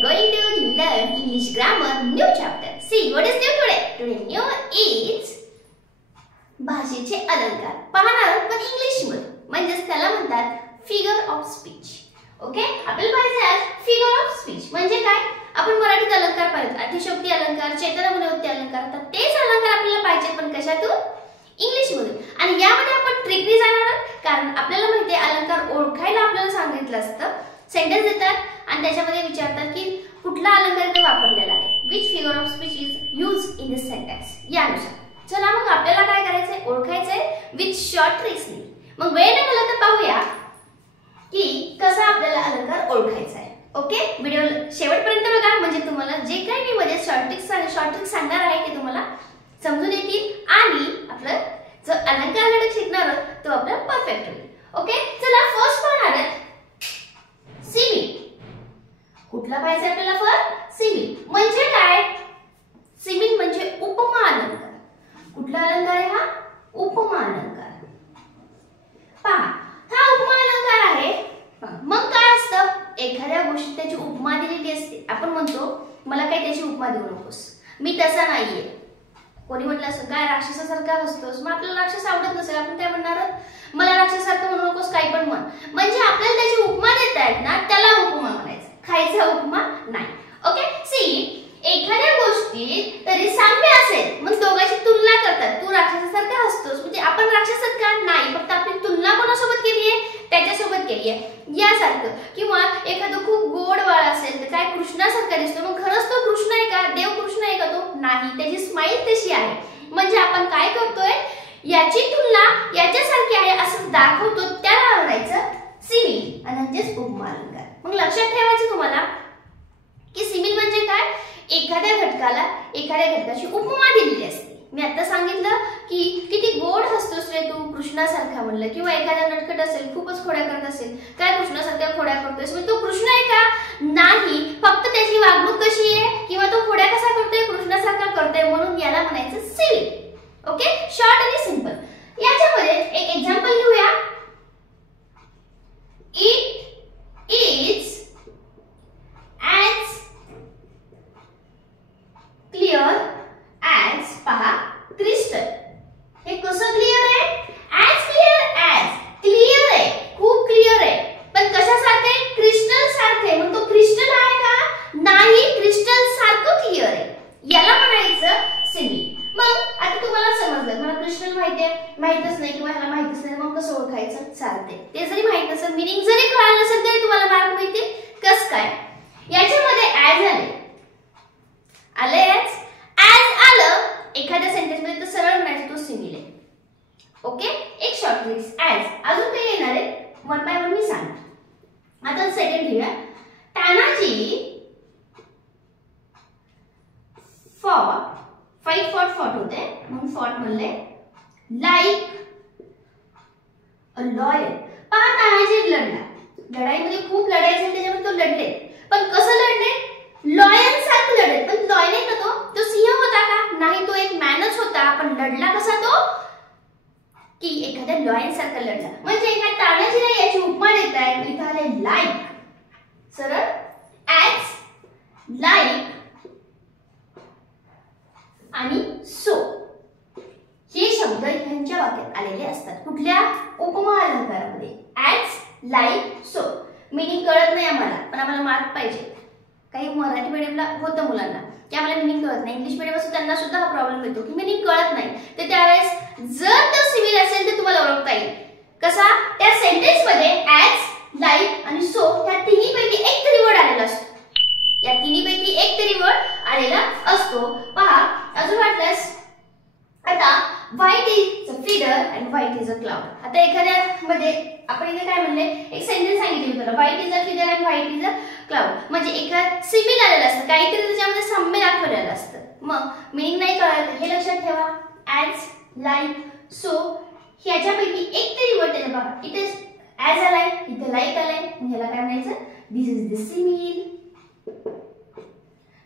are going to learn English grammar new chapter. See what is new today? Today new is भाषेचे अलंकार. पाहणार पण English मध्ये, म्हणजे त्याला म्हणतात फिगर ऑफ स्पीच. ओके, आपल्याला पाहिजे आज फिगर ऑफ स्पीच म्हणजे काय. आपण मराठीत अलंकार पाहिजे, अतिशयोक्ती अलंकार, चेतनामनोक्ती अलंकार. तर तेच अलंकार आपल्याला पाहिजे पण कशातून? इंग्लिश मधून. आणि यामध्ये आपण ट्रिकली जाणार आहोत, कारण आपल्याला माहिती आहे अलंकार ओळखायला आपल्याला सांगितलं असतं. सेंटेन्स देतात आणि त्याच्यामध्ये विचारतात की कुठला अलंकार इथे वापरलेला आहे, which figure of speech is used in this sentence. यानुसार चला मग आपल्याला काय करायचंय, ओळखायचंय विथ शॉर्ट ट्रिक्सनी. मग वेळ न घालवता पाहूया की कसा आपल्याला अलंकार ओळखायचा आहे. ओके, व्हिडिओ शेवटपर्यंत बघा, म्हणजे तुम्हाला जे काही मी मध्ये शॉर्ट ट्रिक्स सांगणार आहे ते तुम्हाला समजून येतील आणि आपलं जो अलंकार घटक शिकणार आहोत तो आपला परफेक्ट होईल. ओके, चला फर्स्ट पाहणार आहोत सिमिल. कुठला पाहिजे आपल्याला? फर्स्ट सिमिल म्हणजे काय? सिमिल म्हणजे उपमा अलंकार. कुठला अलंकार आहे हा? उपमा अलंकार. पहा, हा उपमा अलंकार आहे. मग काय असतं, एखाद्या गोष्टीत त्याची उपमा दिलेली असते. आपण म्हणतो मला काही त्याची उपमा देऊ नकोस, मी तसा नाहीये. कोणी म्हटलं असं काय राक्षसासारखा असतोस, मग आपल्याला राक्षस आवडत नसेल, आपण काय म्हणणार, मला राक्षसासारखं म्हणू नकोस, काही पण म्हण. म्हणजे आपल्याला त्याची उपमा देता येत ना, त्याला उपमा म्हणायचं, खायचा उपमा नाही. ओके, सी एखाद्या गोष्टीत तरी साम्य असेल मग दोघांची तुलना करतात. तू राक्षसासारखा असतोस म्हणजे आपण राक्षसासारखा नाही, फक्त आपली तुलना कोणासोबत केली आहे? त्याच्यासोबत केली आहे. यासारखं. किंवा एखादं खूप गोड बाळ असेल तर काय कृष्णासारखा दिसतो, मग खरंच तो कृष्ण आहे का? देव कृष्ण आहे का तो? नाही, त्याची स्माईल तशी आहे. म्हणजे आपण काय करतोय, याची तुलना याच्यासारखी आहे असं दाखवतो, त्याला म्हणायचं सिमिल आणि म्हणजेच उपमा अलंकार. मग लक्षात ठेवायचं तुम्हाला की सिमिल म्हणजे काय, एखाद्या घटकाची उपमा दिलेली असते. मी आता सांगितलं की किती गोड हसतोस रे तू, कृष्णासारखा म्हणलं. किंवा एखादा नटखट असेल, खूपच खोड्या करत असेल, काय कृष्णासारख्या खोड्या करतोयस, म्हणजे तो कृष्ण आहे का? नाही, फक्त त्याची वागणूक कशी आहे किंवा तो खोड्या कसा करतोय, कृष्णासारखा करतोय, म्हणून याला म्हणायचं सिमिल. ओके, शॉर्ट आणि सिंपल. याच्यामध्ये एक एक्झाम्पल घेऊया. It is as clear as, पहा, क्रिस्टल. हे कसं क्लिअर आहे? ॲज क्लिअर ॲज, क्लिअर आहे, खूप क्लिअर आहे. पण कशासारखं आहे? क्रिस्टल सारखं आहे. मग तो क्रिस्टल आहे का? नाही, क्रिस्टल सारखं क्लिअर आहे. याला म्हणायचं सिमिल. मग आता तुम्हाला समजलं, मला क्रिस्टल माहिती आहे, माहितच नाही किंवा ह्याला माहितच नाही, मग कसं ओळखायचं? चालते. ते जरी माहित नसेल, मिनिंग जरी कळलं नसेल तरी तुम्हाला मार्क मिळतील. कसं काय? याच्यामध्ये ॲज आले ॲज आलं एखाद्या सेंटेन्स मध्ये, तर सरळ म्हणायचं तो सिमिल आहे. ओके, एक शॉर्ट ट्रिक्स ॲज. अजून काही येणार आहे, वन बाय वन मी सांगते. आता सेकंड घेऊया. तानाजी फॉट होते म्हणून फॉट म्हणले लाईक अ लॉयल. पहा, तानाजी लढला, लढाईमध्ये खूप लढाई झाली, त्याच्यामध्ये तो लढले. पण कसं लढले? लॉयन सारखं लढले. पण लॉयन आहे का तो सिंह होता का? नाही, तो एक मॅनच होता. पण लढला कसा तो? की एखाद्या लॉयन सारखं लढला. म्हणजे एका तानाजीला याची उपमा देत आहे. इथं आले लाईक, सरळ ॲज, लाईक आणि सो हे शब्द ह्यांच्या वाक्यात आलेले असतात. कुठल्या? उपमा अलंकारामध्ये. As, like, so. मीनिंग कळत नाही आम्हाला, पण आम्हाला मार्क पाहिजे. काही मराठी मीडियमला होतं मुलांना की आम्हाला मिनिंग कळत नाही, इंग्लिश मीडियम असं त्यांना सुद्धा हा प्रॉब्लेम येतो की मिनिंग कळत नाही. तर त्यावेळेस जर तो सिमिल असेल तर तुम्हाला ओळखता येईल. कसा? त्या सेंटेन्स मध्ये ॲज, लाईक आणि सो ह्या तिन्हीपैकी एक तरी वर्ड आलेला असतो. या तिन्हीपैकी एक तरी वर्ड आलेला असतो. पहा, अजून वाटल्यास आता white is a figure and white is a cloud. आता एखाद्या मध्ये आपण इथे काय म्हणले, एक सेंटेन्स सांगितली होती, white is a figure and white is a cloud. म्हणजे एका सिमिल आलेलं असतं, काहीतरी त्याच्यामध्ये साम्य दाखवलेलं असतं. मग मिनिंग नाही कळत, हे लक्षात ठेवा. ॲज, लाईक, सो ह्याच्यापैकी एक तरी वर्ड त्याच्या. बघा, इथे ॲज आलाय, इथे लाईक आलाय, ह्याला काय म्हणायचं? This is the simile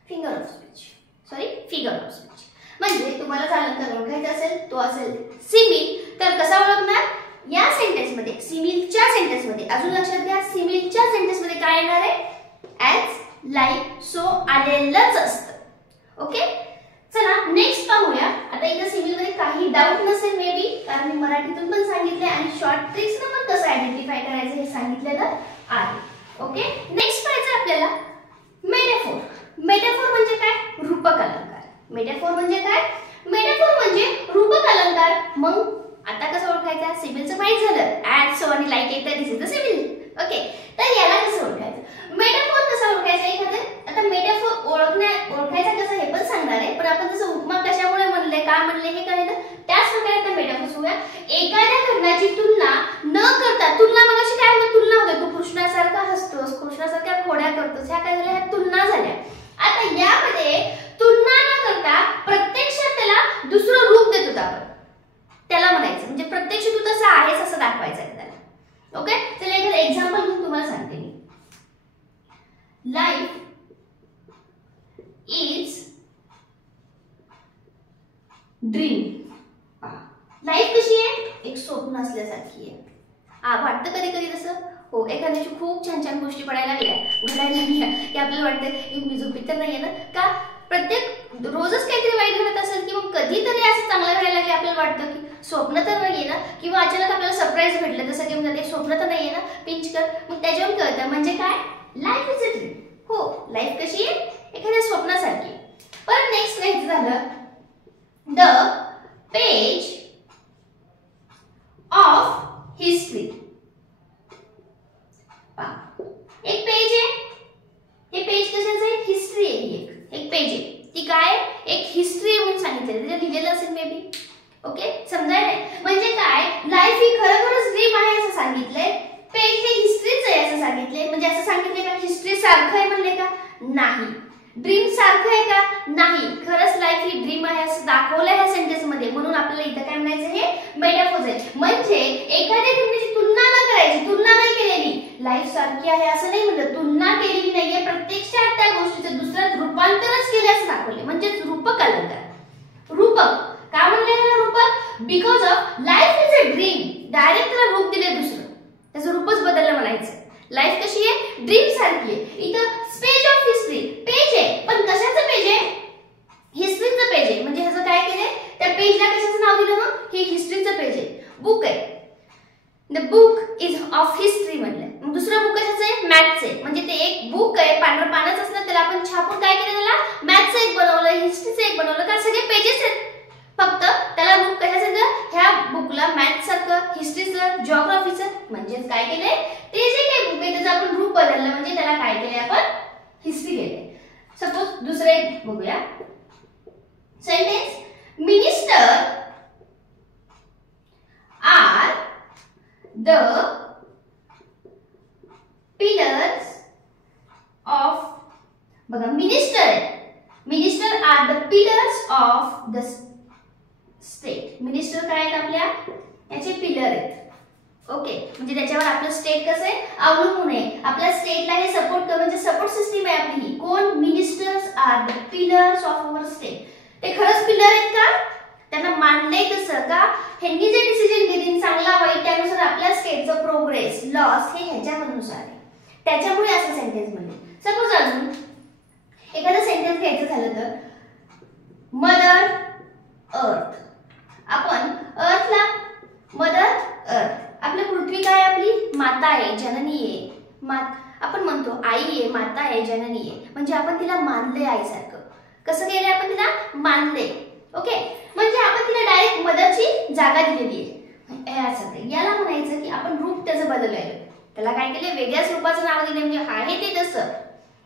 figure of speech. म्हणजे तुम्हाला जर अलंकार ओळखायचा असेल, तो असेल सिमिल. तर कसा ओळखणार? या सेंटेन्स मध्ये, सिमिलच्या सेंटेन्स मध्ये. अजून लक्षात घ्या, सिमिलच्या सेंटेन्स मध्ये काय येणार आहे? ॲज, लाईक सो आलेलंच असतं. ओके, चला नेक्स्ट पाहूया. आता इथं सिव्हिल मध्ये काही डाऊट नसेल मे बी, कारण मी मराठीतून पण सांगितले आणि शॉर्ट ट्रिक्स न पण कसं आयडेंटिफाय करायचं हे सांगितलेलं आहे. ओके, नेक्स्ट पाहायचं आपल्याला मेटाफोर. मेटाफोर म्हणजे काय? रूपक अलंकार. मेटाफोर म्हणजे काय? मेटाफोर म्हणजे रूपक अलंकार. मग आता कसं ओळखायचा? सिव्हिलचं माहित झालं, ऍट सो आणि लाईक येतं, दिस इज द सिव्हिल. ओके, तर याला कसं ओळखायचं? मेटाफोर कसं ओळखायचं? एखादं आता मेटाफोर ओळखायचं कसं हे पण सांगणार आहे, पण आपण जसं उपमा कशामुळे म्हणले, का म्हणले हे कळलं, त्याच प्रकारे आता मेटाफोर सोडूया. एखाद्या घटनाची तुलना न करता, तुलना मग अशी काय होतं? तुलना होते, तू कृष्णासारखा हसतोस, कृष्णासारख्या खोड्या करतोस, ह्या काय झाल्या? ह्या तुलना झाल्या. आता यामध्ये तुलना न करता प्रत्यक्षात त्याला दुसरं रूप देत होता आपण, त्याला म्हणायचं म्हणजे प्रत्यक्ष तू तसं आहेस असं दाखवायचं आहे त्याला. ओके, चला एखादं एक्झाम्पल घेऊन तुम्हाला सांगते मी. Life is dream. लाईफ कशी आहे? एक स्वप्न असल्यासारखी आहे. वाटतं कधी कधी तसं? हो, एखाद्याची खूप छान छान गोष्टी घडायला लागल्या की आपल्याला वाटतं की मी झोपीत तर नाहीये ना, का प्रत्येक रोजच काहीतरी वाईट घडत असेल किंवा कधीतरी असं चांगलं घडायला लागले आपल्याला वाटतं की स्वप्न तर नाहीये ना, किंवा अचानक आपल्याला सरप्राईज भेटलं जसं की म्हणजे स्वप्न तर नाहीये ना, पिंच कर, मग त्याच्यावर कळतं म्हणजे काय? Life is a dream. हो, लाईफ कशी आहे? एखाद्या स्वप्नासारखी. पण नेक्स्ट लिहायचं झालं द पेज ऑफ हिस्ट्री. एक पेज आहे, हे पेज कशाचं आहे? हिस्ट्री आहे. एक पेज आहे, ती काय? एक हिस्ट्री म्हणून सांगितलं, तिथे लिहिलेलं असेल मे बी. ओके, समजायला म्हणजे काय? लाईफ ही खरोखरच ड्रीम आहे असं सांगितलंय, पेज हे हिस्ट्रीच आहे असं सांगितलंय. म्हणजे असं सांगितलंय का हिस्ट्री सारखं आहे म्हणले का? नाही. ड्रीम सारखं आहे का? नाही. खरंच लाईफ ही ड्रीम आहे असं दाखवलंय ह्या सेंटेन्स मध्ये, म्हणून आपल्याला इथं काय म्हणायचं? हे मेटाफोर आहे. म्हणजे एखाद्या घटनेची तुलना न करायची, तुलना नाही केलेली, लाईफ सारखी आहे असं नाही म्हणलं, तुलना केलेली नाहीये, प्रत्यक्षात त्या गोष्टीचं दुसऱ्यात रूपांतरच केले असं दाखवले, म्हणजे रूपक अलंकार. रूपक का म्हणले रूपक? Because of life is a dream, direct त्याला रूप दिले दुसरं, त्याचं रूपच बदललं म्हणायचं. लाईफ कशी आहे? ड्रीम सारखी आहे. इथं पेज ऑफ हिस्ट्री, पेज आहे, पण कशाचं पेज आहे? हिस्ट्रीचं पेज आहे. म्हणजे ह्याचं काय केलंय? त्या पेजला कशाचं नाव दिलं मग? हे हिस्ट्रीचं पेज आहे, बुक आहे. The book is of history म्हणलं. मग दुसरं बुक कशाचं आहे? मॅथ्सचं आहे. म्हणजे ते एक बुक आहे, पांढरं पानच असलं त्याला आपण छापून काय केलं? त्याला मॅथ्सचं एक बनवलं, हिस्ट्रीचं एक बनवलं, का सगळे पेजेस आहेत, फक्त त्याला रूप कशाचं दिलं? ह्या बुकला मॅथ्स सारखं, हिस्ट्रीचं, जिओग्राफीचं. म्हणजे काय केलंय? ते जे काही बुक आहे त्याचं आपण रूप बदललं, म्हणजे त्याला काय केलंय? आपण हिस्ट्री केलंय. सपोज दुसरं एक बघूया sentence. Minister are the pillars of, बघा minister are the pillars of the state. Minister काय आहेत? आपल्या याचे पिलर आहेत. ओके, म्हणजे त्याच्यावर आपलं स्टेट कसं आहे? अवलंबून आहे. आपल्या स्टेटला हे सपोर्ट कर, म्हणजे सपोर्ट सिस्टीम आहे आपली ही. कोण? Ministers are the pillars of our state. ते खरंच पिलर आहेत का? त्यांना मानलंय तसं का? ह्यांनी जे डिसिजन घेतले चांगला वाईट त्यानुसार आपल्या स्टेटचं प्रोग्रेस लॉस हे ह्याच्यानुसार आहे, त्याच्यामुळे असं सेंटेन्स म्हणले. सपोज अजून एखादं सेंटेन्स घ्यायचं झालं तर मदर अर्थ. आपण अर्थला मदर अर्थ, आपली पृथ्वी काय? आपली माता आहे, जननी आहे. आपण म्हणतो आई आहे, माता आहे, जननी आहे, म्हणजे आपण तिला मानले आईसारखं. कसं केलंय? आपण तिला मानले. ओके, म्हणजे आपण तिला डायरेक्ट मदरची जागा दिलेली आहे. याला म्हणायचं की आपण रूप त्याचं बदललंय, त्याला काय केलं? वेगळ्याच रूपाचं नाव दिले, म्हणजे आहे ते तसं.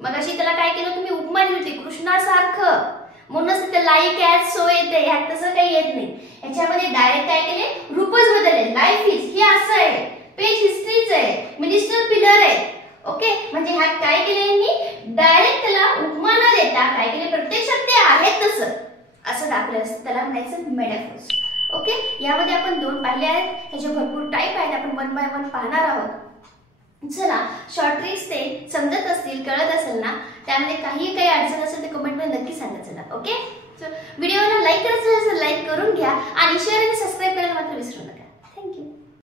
मग अशी त्याला काय केलं? तुम्ही उपमा दिली होती कृष्णासारखं, म्हणूनच तिथे लाईक ॲज सो येते, ह्यात तसं काही येत नाही. याच्यामध्ये डायरेक्ट काय केले? रूपच बदलले. लाईफ इज हे असं आहे, पेज हिस्ट्रीच आहे, मिनिस्टर पिलर आहे. ओके, म्हणजे ह्यात काय केले यांनी? डायरेक्ट त्याला उपमा न देता काय केले? प्रत्यक्षात ते आहेत तसं असं दाखवलं असतं, त्याला म्हणायचं मेटाफोर्स. ओके, यामध्ये आपण दोन पाहिले आहेत, ह्याचे भरपूर टाईप आहेत, आपण वन बाय वन पाहणार आहोत. चला, शॉर्ट ट्रिक्स ते समजत असतील, कळत असेल ना, त्यामध्ये काही अडचण असेल तर कमेंटमध्ये नक्की सांगा. चला, ओके, व्हिडिओला लाईक करायचं असेल लाईक करून घ्या आणि शेअर आणि सबस्क्राईब करायला मात्र विसरू नका.